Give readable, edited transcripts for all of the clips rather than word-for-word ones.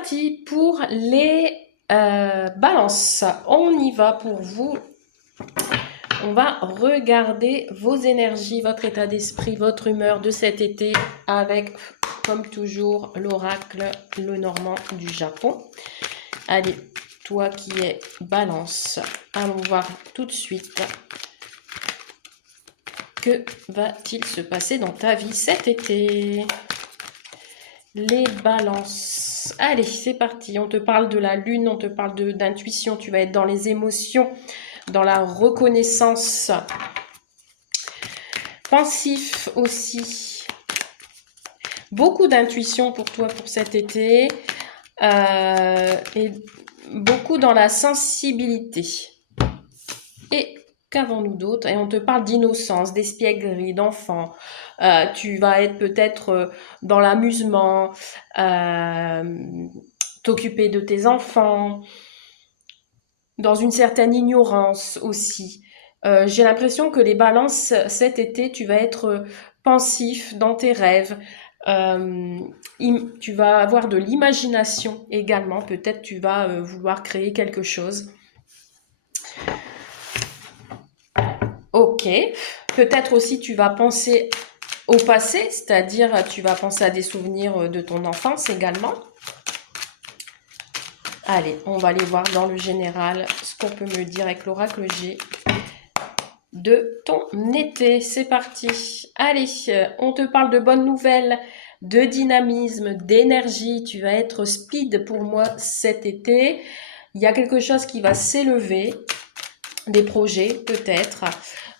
parti pour les balances. On y va pour vous. On va regarder vos énergies, votre état d'esprit, votre humeur de cet été avec, comme toujours, l'oracle Lenormand du Japon. Allez, toi qui es balance, allons voir tout de suite que va-t-il se passer dans ta vie cet été. Les balances. Allez, c'est parti. On te parle de la lune, on te parle d'intuition. Tu vas être dans les émotions, dans la reconnaissance. Pensif aussi. Beaucoup d'intuition pour toi pour cet été. Et beaucoup dans la sensibilité. Et qu'avons-nous d'autre? Et on te parle d'innocence, d'espièglerie, d'enfant. Tu vas être peut-être dans l'amusement, t'occuper de tes enfants, dans une certaine ignorance aussi. J'ai l'impression que les balances, cet été, tu vas être pensif dans tes rêves. Tu vas avoir de l'imagination également. Peut-être tu vas vouloir créer quelque chose. Ok. Peut-être aussi tu vas penser au passé, c'est-à-dire tu vas penser à des souvenirs de ton enfance également. Allez, on va aller voir dans le général ce qu'on peut me dire avec l'oracle G de ton été. C'est parti. Allez, on te parle de bonnes nouvelles, de dynamisme, d'énergie. Tu vas être speed pour moi cet été. Il y a quelque chose qui va s'élever, des projets peut-être,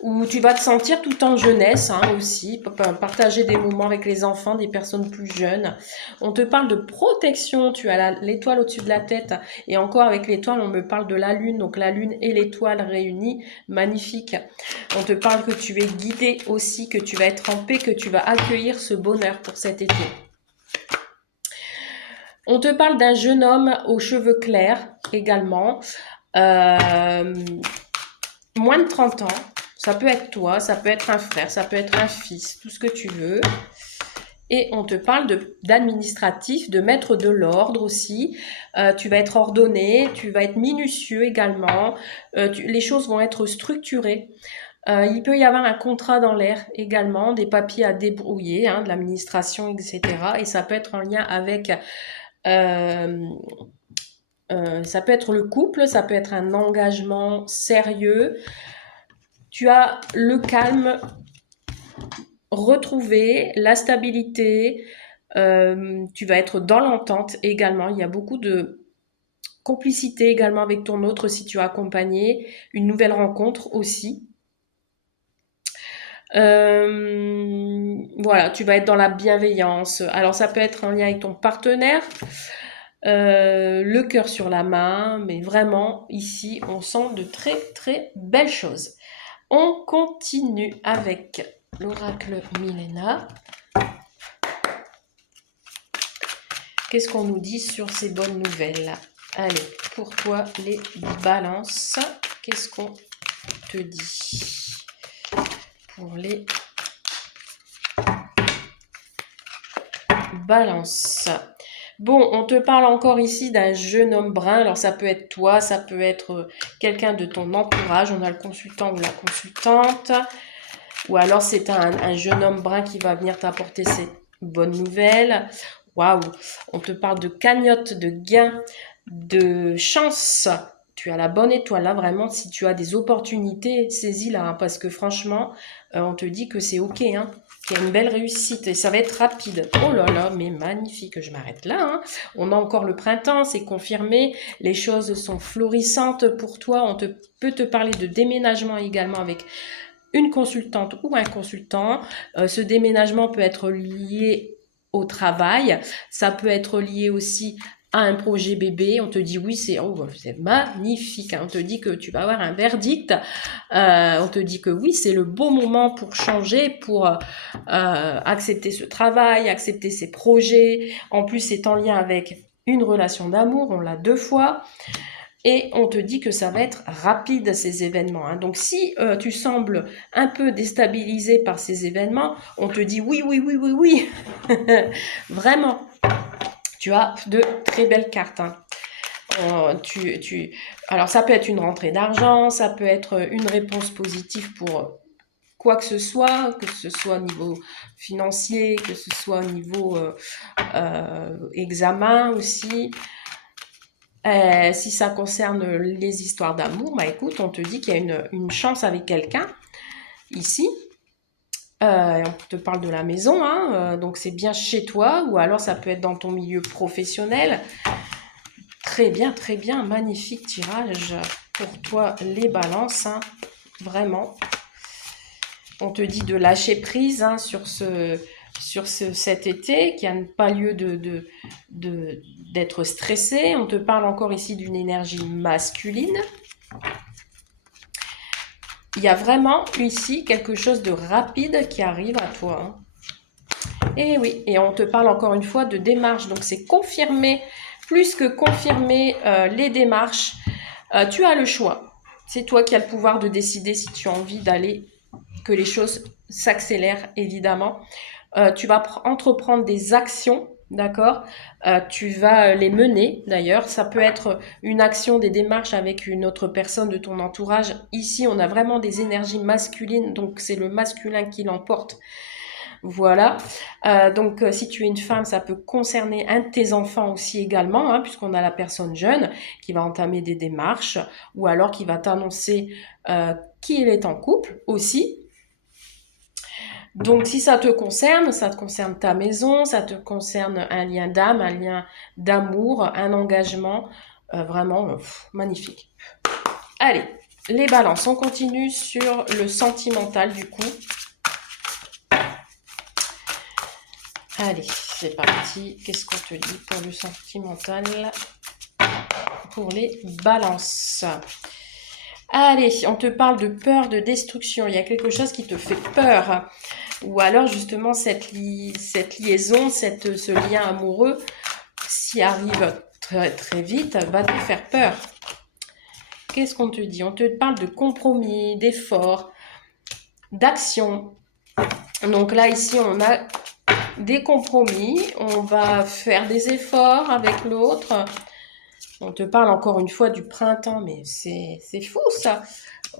où tu vas te sentir tout en jeunesse aussi, partager des moments avec les enfants, des personnes plus jeunes. On te parle de protection, tu as l'étoile au-dessus de la tête, et encore avec l'étoile, on me parle de la lune, donc la lune et l'étoile réunies, magnifique. On te parle que tu es guidé aussi, que tu vas être en paix, que tu vas accueillir ce bonheur pour cet été. On te parle d'un jeune homme aux cheveux clairs également, moins de 30 ans. Ça peut être toi, ça peut être un frère, ça peut être un fils, tout ce que tu veux. Et on te parle d'administratif, de mettre de l'ordre aussi. Tu vas être ordonné, tu vas être minutieux également. Les choses vont être structurées. Il peut y avoir un contrat dans l'air également, des papiers à débrouiller, de l'administration, etc. Et ça peut être en lien avec... ça peut être le couple, ça peut être un engagement sérieux. Tu as le calme retrouvé, la stabilité, tu vas être dans l'entente également. Il y a beaucoup de complicité également avec ton autre si tu as accompagné, une nouvelle rencontre aussi. Voilà, tu vas être dans la bienveillance. Alors ça peut être en lien avec ton partenaire, le cœur sur la main, mais vraiment ici on sent de très très belles choses. On continue avec l'oracle Milena. Qu'est-ce qu'on nous dit sur ces bonnes nouvelles? Allez, pour toi les balances, qu'est-ce qu'on te dit pour les balances? Bon, on te parle encore ici d'un jeune homme brun. Alors, ça peut être toi, ça peut être quelqu'un de ton entourage. On a le consultant ou la consultante. Ou alors, c'est un jeune homme brun qui va venir t'apporter ces bonnes nouvelles. Waouh! On te parle de cagnotte, de gain, de chance. Tu as la bonne étoile là, vraiment. Si tu as des opportunités, saisis-la. Parce que franchement, on te dit que c'est OK, qu'il y a une belle réussite et ça va être rapide. Oh là là, mais magnifique, je m'arrête là. On a encore le printemps, c'est confirmé. Les choses sont florissantes pour toi. On peut te parler de déménagement également avec une consultante ou un consultant. Ce déménagement peut être lié au travail. Ça peut être lié aussi à un projet bébé. On te dit oui, c'est magnifique. On te dit que tu vas avoir un verdict. On te dit que oui, c'est le bon moment pour changer, pour accepter ce travail, accepter ces projets. En plus, c'est en lien avec une relation d'amour. On l'a 2 fois. Et on te dit que ça va être rapide, ces événements. Donc, si tu sembles un peu déstabilisé par ces événements, on te dit oui, oui, oui, oui, oui. Vraiment. Tu as de très belles cartes, hein. Alors, ça peut être une rentrée d'argent, ça peut être une réponse positive pour quoi que ce soit au niveau financier, que ce soit au niveau examen aussi. Si ça concerne les histoires d'amour, bah écoute, on te dit qu'il y a une chance avec quelqu'un ici. On te parle de la maison, hein, donc c'est bien chez toi, ou alors ça peut être dans ton milieu professionnel. Très bien, magnifique tirage pour toi les balances, hein, vraiment. On te dit de lâcher prise, hein, sur cet été, qui n'a pas lieu d'être stressé. On te parle encore ici d'une énergie masculine. Il y a vraiment ici quelque chose de rapide qui arrive à toi, hein. Et oui, et on te parle encore une fois de démarche. Donc c'est confirmé, plus que confirmer les démarches. Tu as le choix. C'est toi qui as le pouvoir de décider si tu as envie d'aller, que les choses s'accélèrent, évidemment. Tu vas entreprendre des actions, d'accord? Tu vas les mener, d'ailleurs. Ça peut être une action, des démarches avec une autre personne de ton entourage. Ici, on a vraiment des énergies masculines, donc c'est le masculin qui l'emporte. Voilà. Donc, si tu es une femme, ça peut concerner un de tes enfants aussi également, hein, puisqu'on a la personne jeune qui va entamer des démarches ou alors qui va t'annoncer qu'il est en couple aussi. Donc, si ça te concerne ta maison, ça te concerne un lien d'âme, un lien d'amour, un engagement, vraiment magnifique. Allez, les balances, on continue sur le sentimental du coup. Allez, c'est parti. Qu'est-ce qu'on te dit pour le sentimental, pour les balances? Allez, on te parle de peur, de destruction. Il y a quelque chose qui te fait peur. Ou alors justement cette liaison, ce lien amoureux, s'il arrive très, très vite, va te faire peur. Qu'est-ce qu'on te dit? On te parle de compromis, d'effort, d'action. Donc là, ici, on a des compromis, on va faire des efforts avec l'autre. On te parle encore une fois du printemps, mais c'est fou ça.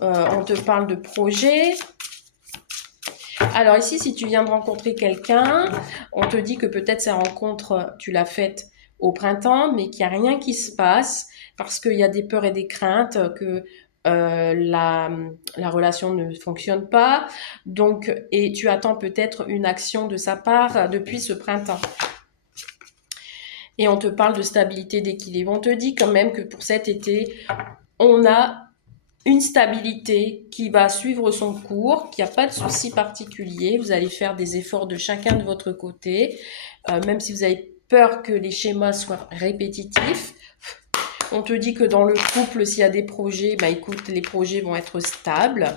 On te parle de projet. Alors ici, si tu viens de rencontrer quelqu'un, on te dit que peut-être cette rencontre, tu l'as faite au printemps, mais qu'il n'y a rien qui se passe parce qu'il y a des peurs et des craintes que la relation ne fonctionne pas. Donc, et tu attends peut-être une action de sa part depuis ce printemps. Et on te parle de stabilité, d'équilibre. On te dit quand même que pour cet été, on a une stabilité qui va suivre son cours, qu'il n'y a pas de souci particulier. Vous allez faire des efforts de chacun de votre côté, même si vous avez peur que les schémas soient répétitifs. On te dit que dans le couple, s'il y a des projets, bah écoute, les projets vont être stables.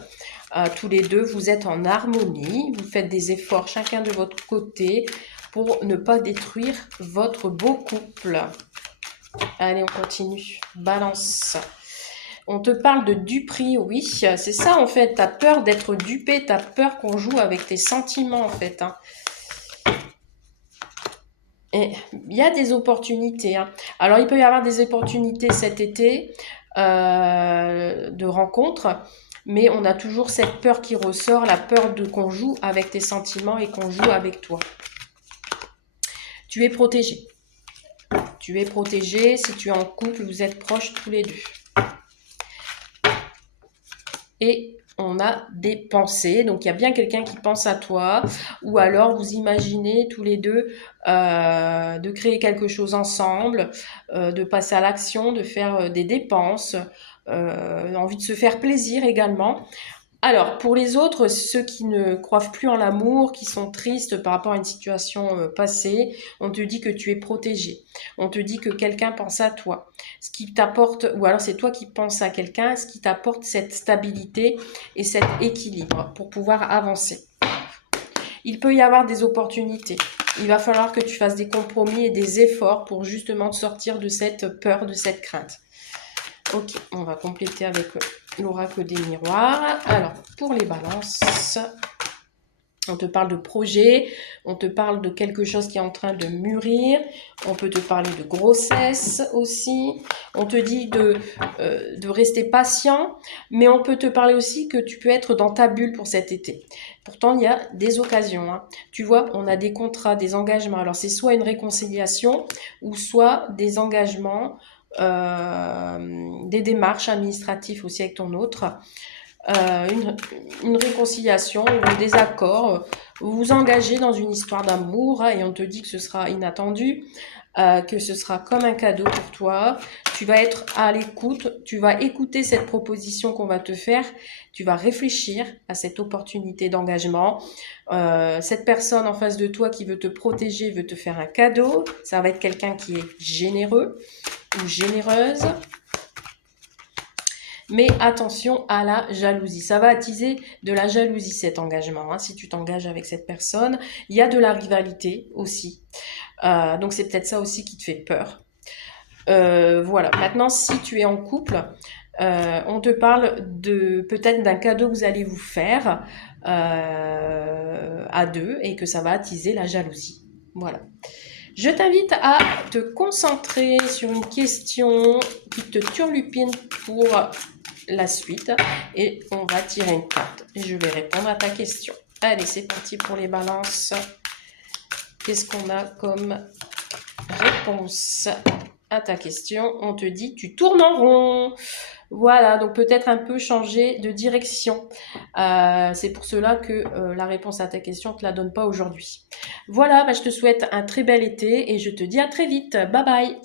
Tous les deux, vous êtes en harmonie. Vous faites des efforts chacun de votre côté pour ne pas détruire votre beau couple. Allez, on continue. Balance. On te parle de duperie, oui. C'est ça, en fait. Tu as peur d'être dupé. Tu as peur qu'on joue avec tes sentiments, en fait, hein. Et il y a des opportunités, hein. Alors, il peut y avoir des opportunités cet été de rencontres, mais on a toujours cette peur qui ressort, la peur de qu'on joue avec tes sentiments et qu'on joue avec toi. Tu es protégé. Tu es protégé. Si tu es en couple, vous êtes proches tous les deux. Et on a des pensées, donc il y a bien quelqu'un qui pense à toi, ou alors vous imaginez tous les deux de créer quelque chose ensemble, de passer à l'action, de faire des dépenses, envie de se faire plaisir également. Alors, pour les autres, ceux qui ne croient plus en l'amour, qui sont tristes par rapport à une situation passée, on te dit que tu es protégé. On te dit que quelqu'un pense à toi. Ce qui t'apporte, ou alors c'est toi qui penses à quelqu'un, ce qui t'apporte cette stabilité et cet équilibre pour pouvoir avancer. Il peut y avoir des opportunités. Il va falloir que tu fasses des compromis et des efforts pour justement te sortir de cette peur, de cette crainte. Ok, on va compléter avec l'oracle des miroirs. Alors, pour les balances, On te parle de projet, on te parle de quelque chose qui est en train de mûrir, on peut te parler de grossesse aussi, on te dit de rester patient, mais on peut te parler aussi que tu peux être dans ta bulle pour cet été. Pourtant, il y a des occasions. Hein. Tu vois, on a des contrats, des engagements. Alors, c'est soit une réconciliation ou soit des engagements, des démarches administratives aussi avec ton autre. Une réconciliation ou un désaccord, vous vous engagez dans une histoire d'amour hein, et on te dit que ce sera inattendu, que ce sera comme un cadeau pour toi, tu vas être à l'écoute, tu vas écouter cette proposition qu'on va te faire, tu vas réfléchir à cette opportunité d'engagement, cette personne en face de toi qui veut te protéger, veut te faire un cadeau, ça va être quelqu'un qui est généreux ou généreuse. Mais attention à la jalousie. Ça va attiser de la jalousie cet engagement. Hein, si tu t'engages avec cette personne, il y a de la rivalité aussi. Donc c'est peut-être ça aussi qui te fait peur. Voilà. Maintenant, si tu es en couple, on te parle de peut-être d'un cadeau que vous allez vous faire à deux et que ça va attiser la jalousie. Voilà. Je t'invite à te concentrer sur une question qui te turlupine pour la suite et on va tirer une carte et je vais répondre à ta question. Allez, c'est parti pour les balances. Qu'est-ce qu'on a comme réponse à ta question? On te dit tu tournes en rond. Voilà, donc peut-être un peu changer de direction. C'est pour cela que la réponse à ta question, ne te la donne pas aujourd'hui. Voilà, je te souhaite un très bel été et je te dis à très vite. Bye bye.